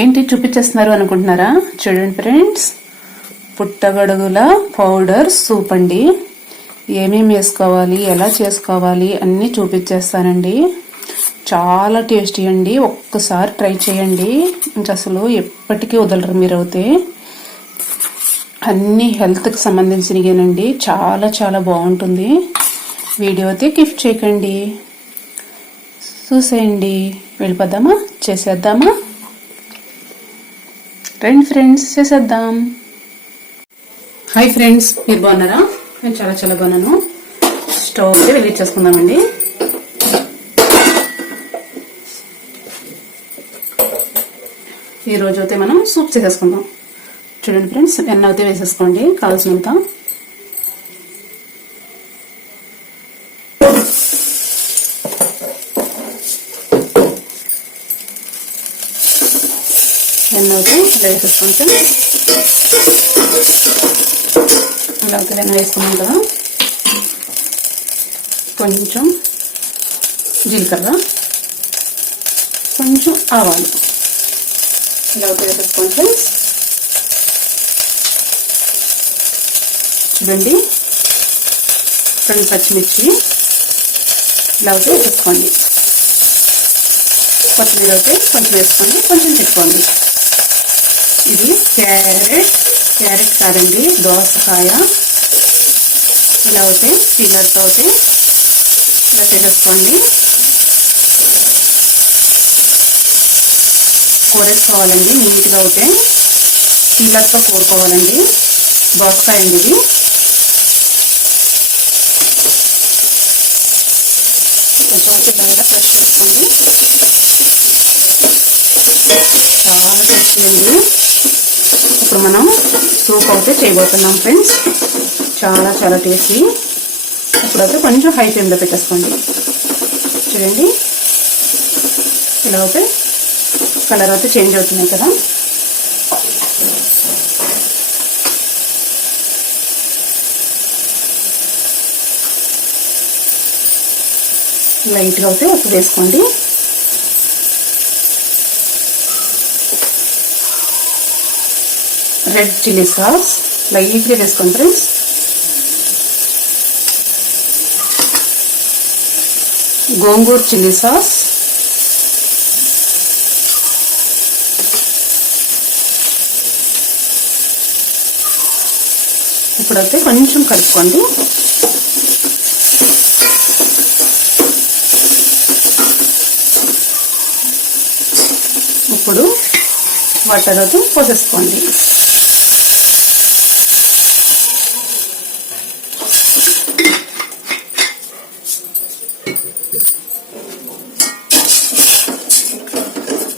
ఏంటి చూపించేస్తున్నారు అనుకుంటున్నారా? చూడండి ఫ్రెండ్స్, పుట్టగొడుగుల పౌడర్ సూప్ అండి. ఏమేమి వేసుకోవాలి, ఎలా చేసుకోవాలి అన్నీ చూపించేస్తానండి. చాలా టేస్టీ అండి. ఒక్కసారి ట్రై చేయండి, ఇంకా అసలు ఎప్పటికీ వదలరు మీరైతే. అన్ని హెల్త్కి సంబంధించినవేనండి. చాలా చాలా బాగుంటుంది. వీడియో అయితే గిఫ్ట్ చేయకండి, చూసేయండి. వెళ్ళిపోద్దామా, చేసేద్దామా? రండి ఫ్రెండ్స్, చేసేద్దాం. హాయ్ ఫ్రెండ్స్, మీరు బాగున్నారా? నేను చాలా చాలా బాగున్నాను. స్టవ్ అయితే వెలిగించేసుకుందామండి. ఈరోజు అయితే మనం సూప్ చేసేసుకుందాం. చూడండి ఫ్రెండ్స్, వెన్న అయితే వేసేసుకోండి కావాల్సినంత. వెన్న అయితే ఇలా వేసేసుకుంటే, ఇలా అయితే వెన్న వేసుకున్నాం కదా. కొంచెం జీలకర్ర, కొంచెం ఆవాలు ఇలా అయితే వేసేసుకోండి ఫ్రెండ్స్. చూడండి, 2 పచ్చిమిర్చి ఇలా అయితే వేసేసుకోండి. కొత్తిమీర అయితే కొంచెం వేసుకోండి, కొంచెం తిప్పుకోండి. ఇది క్యారెట్ కాదండి, దోసకాయ. ఇలా అయితే పీలర్తో అయితే ఇలా చేసేసుకోండి. కోరేసుకోవాలండి నీట్గా. అయితే పీలర్తో కోరుకోవాలండి. దోసకాయ అండి ఇది. కొంచెం అయితే ఇలా ఫ్రెష్ చేసుకోండి. చాలా టేస్టీ అండి. ఇప్పుడు మనం సూప్ అయితే చేయబోతున్నాం ఫ్రెండ్స్. చాలా చాలా టేస్టీ. ఇప్పుడైతే కొంచెం హై ఫ్లేమ్లో పెట్టేసుకోండి. చూడండి, ఇలా అయితే కలర్ అయితే చేంజ్ అవుతున్నాయి కదా. లైట్గా అయితే ఉప్పు వేసుకోండి. రెడ్ చిల్లీ సాస్ లైట్గా వేసుకోండి ఫ్రెండ్స్. గోంగూర చిల్లీ సాస్, ఇప్పుడైతే కొంచెం కలుపుకోండి. ఇప్పుడు వాటర్ అయితే పోసేసుకోండి.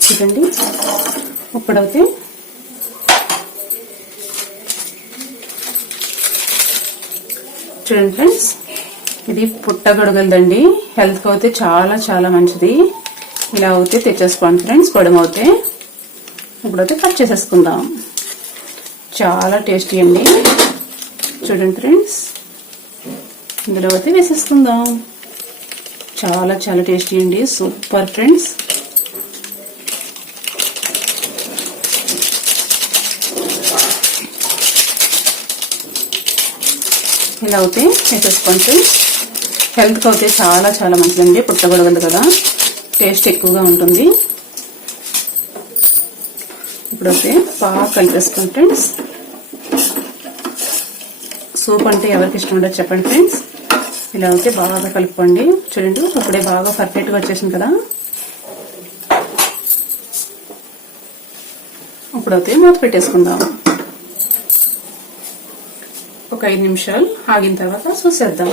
చూడండి, ఇప్పుడైతే చూడండి ఫ్రెండ్స్, ఇది పుట్టగొడుగులదండి. హెల్త్కి అయితే చాలా చాలా మంచిది. ఇలా అయితే తెచ్చేసుకోండి ఫ్రెండ్స్, పొడమవుతే. ఇప్పుడైతే కట్ చేసేసుకుందాం. చాలా టేస్టీ అండి. చూడండి ఫ్రెండ్స్, ఇందులో అయితే వేసేసుకుందాం. చాలా చాలా టేస్టీ అండి. Super friends. ఇలా అయితే వేసేసుకోండి ఫ్రెండ్స్. హెల్త్కి అయితే చాలా చాలా మంచిదండి. పుట్టగొడుగులు కదా, టేస్ట్ ఎక్కువగా ఉంటుంది. ఇప్పుడైతే బాగా కలిపేసుకోండి ఫ్రెండ్స్. సూప్ అంటే ఎవరికి ఇష్టం ఉండదు చెప్పండి ఫ్రెండ్స్. ఇలా అయితే బాగా కలుపుకోండి. చూడండి, అప్పుడే బాగా పర్ఫెక్ట్గా వచ్చేసింది కదా. ఇప్పుడైతే మూత పెట్టేసుకుందాం. ఒక 5 నిమిషాలు ఆగిన తర్వాత చూసేద్దాం.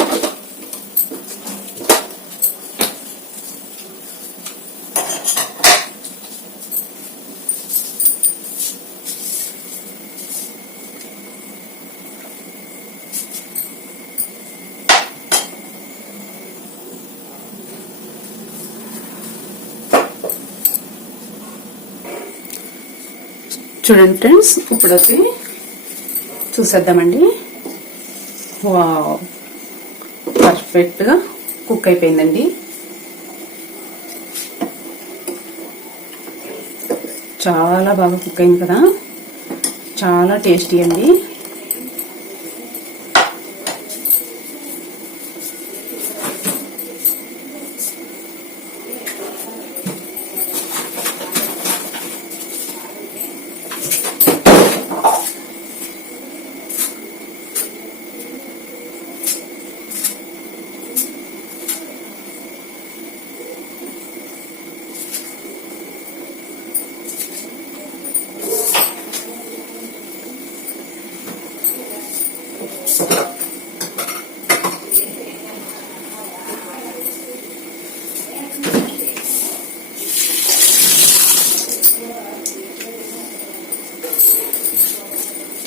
చూడండి ఫ్రెండ్స్, ఇప్పుడైతే చూసేద్దామండి. వావ్, పర్ఫెక్ట్గా కుక్ అయిపోయిందండి. చాలా బాగా కుక్ అయింది కదా, చాలా టేస్టీ అండి.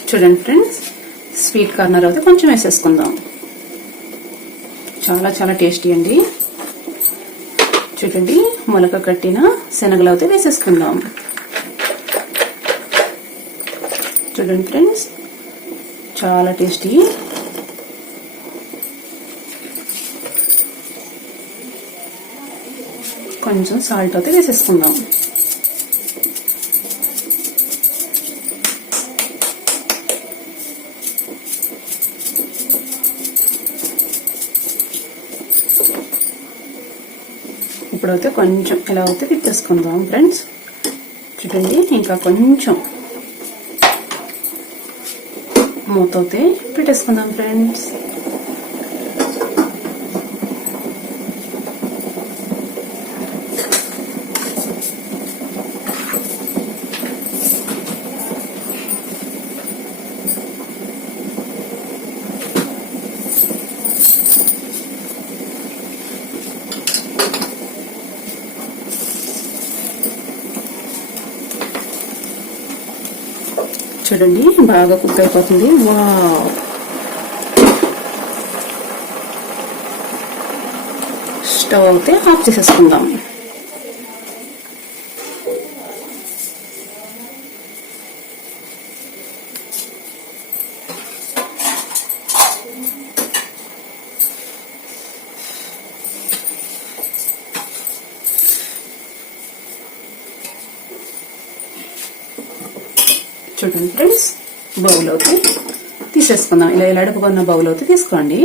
చూడండి ఫ్రెండ్స్, స్వీట్ కార్నర్ అయితే కొంచెం వేసేసుకుందాం. చాలా చాలా టేస్టీ అండి. చూడండి, మొలక కట్టిన శనగలు అయితే వేసేసుకుందాం. చూడండి ఫ్రెండ్స్, చాలా టేస్టీ. కొంచెం సాల్ట్ అయితే వేసేసుకుందాం. ఇప్పుడైతే కొంచెం ఇలా అయితే తిప్పేసుకుందాం ఫ్రెండ్స్. చూడండి, ఇంకా కొంచెం మూత అయితే పెట్టేసుకుందాం ఫ్రెండ్స్. చూడండి, బాగా కుక్ అయిపోతుంది. వావ్, స్టవ్ అయితే ఆఫ్ చేసేసుకుందాం. చూడండి ఫ్రెండ్స్, బౌల్ అయితే తీసేసుకుందాం. ఇలా ఎలాడుకున్న బౌల్ అయితే తీసుకోండి.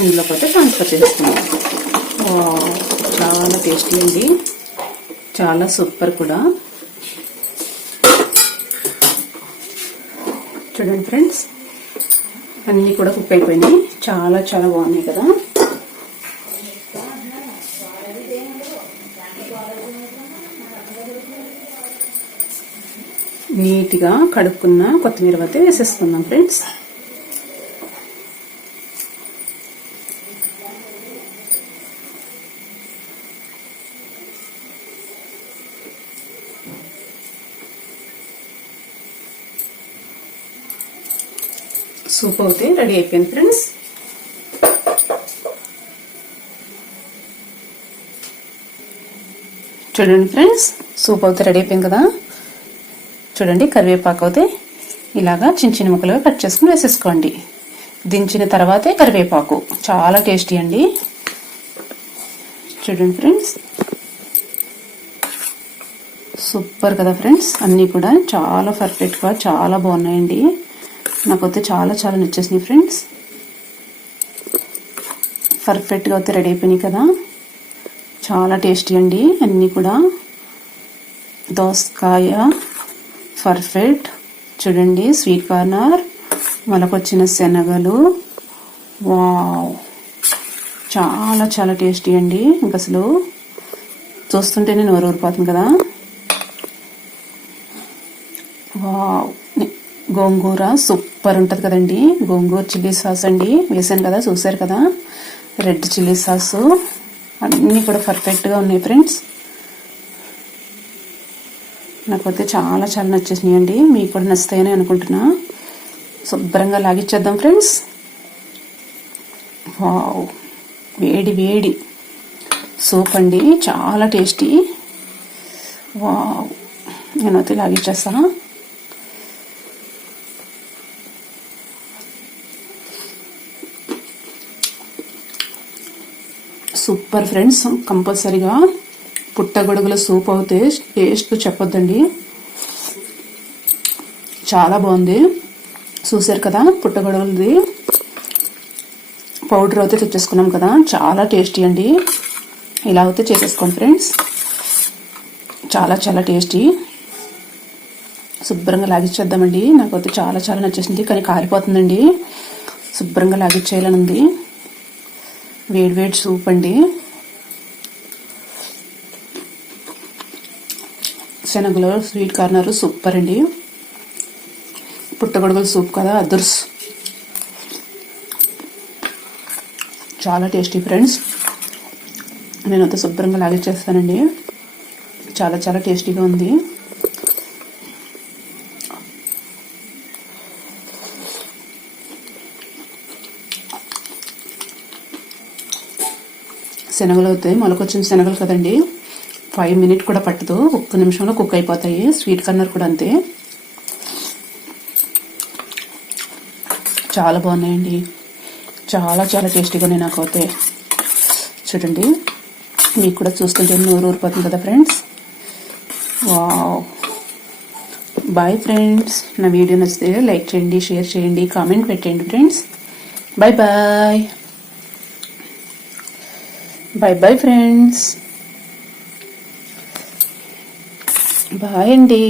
ఇందులోకి అయితే ట్రాన్స్ఫర్ చేసుకుందాం. చాలా టేస్టీ అండి, చాలా సూపర్ కూడా. చూడండి ఫ్రెండ్స్, అన్నీ కూడా కుక్ అయిపోయినాయి. చాలా చాలా బాగున్నాయి కదా. నీట్గా కడుక్కున్న కొత్తిమీర అయితే వేసేసుకుందాం ఫ్రెండ్స్. సూప్ అయితే రెడీ అయిపోయింది ఫ్రెండ్స్. చూడండి ఫ్రెండ్స్, సూప్ అయితే రెడీ అయిపోయింది కదా. చూడండి, కరివేపాకు అయితే ఇలాగా చిన్న చిన్న ముక్కలుగా కట్ చేసుకుని వేసేసుకోండి. దించిన తర్వాతే కరివేపాకు. చాలా టేస్టీ అండి. చూడండి ఫ్రెండ్స్, సూపర్ కదా ఫ్రెండ్స్. అన్నీ కూడా చాలా పర్ఫెక్ట్గా చాలా బాగున్నాయండి. నాకైతే చాలా చాలా నచ్చేసినాయి ఫ్రెండ్స్. పర్ఫెక్ట్గా అయితే రెడీ అయిపోయినాయి కదా. చాలా టేస్టీ అండి. అన్నీ కూడా దోసకాయ పర్ఫెక్ట్. చూడండి, స్వీట్ కార్నర్, మొలకొచ్చిన శనగలు. వావ్, చాలా చాలా టేస్టీ అండి. ఇంకా అసలు చూస్తుంటేనే నోరు ఊరిపోతుంది కదా. వావ్, గోంగూర సూపర్ ఉంటుంది కదండి. గోంగూర చిల్లీ సాస్ అండి వేసాను కదా, చూసారు కదా. రెడ్ చిల్లీ సాసు అన్నీ కూడా పర్ఫెక్ట్గా ఉన్నాయి ఫ్రెండ్స్. నాకైతే చాలా చాలా నచ్చేసినాయి అండి. మీకు కూడా నచ్చుతాయని అనుకుంటున్నా. శుభ్రంగా లాగిచ్చేద్దాం ఫ్రెండ్స్. వావ్, వేడి వేడి సూప్ అండి, చాలా టేస్టీ. వావ్, నేనైతే లాగిచ్చేస్తా. సూపర్ ఫ్రెండ్స్, కంపల్సరీగా పుట్టగొడుగుల సూప్ అయితే టేస్ట్ చెప్పొద్దండి, చాలా బాగుంది. చూసారు కదా, పుట్టగొడుగులది పౌడర్ అయితే తెచ్చేసుకున్నాం కదా, చాలా టేస్టీ అండి. ఇలా అయితే చేసేసుకోండి ఫ్రెండ్స్, చాలా చాలా టేస్టీ. శుభ్రంగా లాగిచ్చేద్దామండి. నాకైతే చాలా చాలా నచ్చేసింది, కానీ కాలిపోతుందండి. శుభ్రంగా లాగిచ్చేయాలని ఉంది. వేడి వేడి సూప్ అండి. శనగలు స్వీట్ కార్నర్ సూపర్ అండి. పుట్టగొడుగుల సూప్ కదా, అదర్స్ చాలా టేస్టీ ఫ్రెండ్స్. నేనంతా శుభ్రంగా లాగిచ్చేస్తానండి. చాలా చాలా టేస్టీగా ఉంది. శనగలు అవుతాయి, మొలకొచ్చిన శనగలు కదండి, 5 minutes కూడా పట్టదు, 1 నిమిషంలో కుక్ అయిపోతాయి. స్వీట్ కార్నర్ కూడా అంతే, చాలా బాగున్నాయండి. చాలా చాలా టేస్టీగా ఉన్నాయి నాకైతే. చూడండి, మీకు కూడా చూస్తుంటే నోరు ఊరిపోతుంది కదా ఫ్రెండ్స్. వావ్. Bye friends. నా వీడియో నచ్చితే లైక్ చేయండి, షేర్ చేయండి, కామెంట్ పెట్టండి friends. Bye bye. Bye bye friends. Bye అండి.